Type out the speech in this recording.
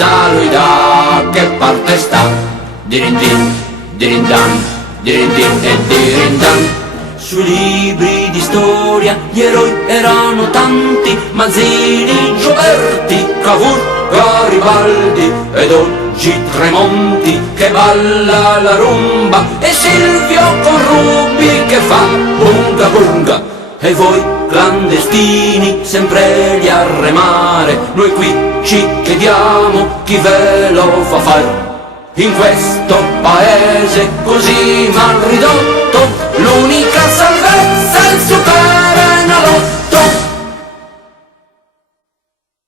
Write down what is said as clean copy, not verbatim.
sa lui da che parte sta. Dirindin, dirindan, dirindin e dirindan. Sui libri di storia gli eroi erano tanti: Mazzini, Gioberti, Cavour, Garibaldi, ed oggi Tremonti che balla la rumba, e Silvio Corrubi che fa bunga bunga. E voi clandestini sempre lì a remare, noi qui ci chiediamo chi ve lo fa fare. In questo paese così mal ridotto l'unica salvezza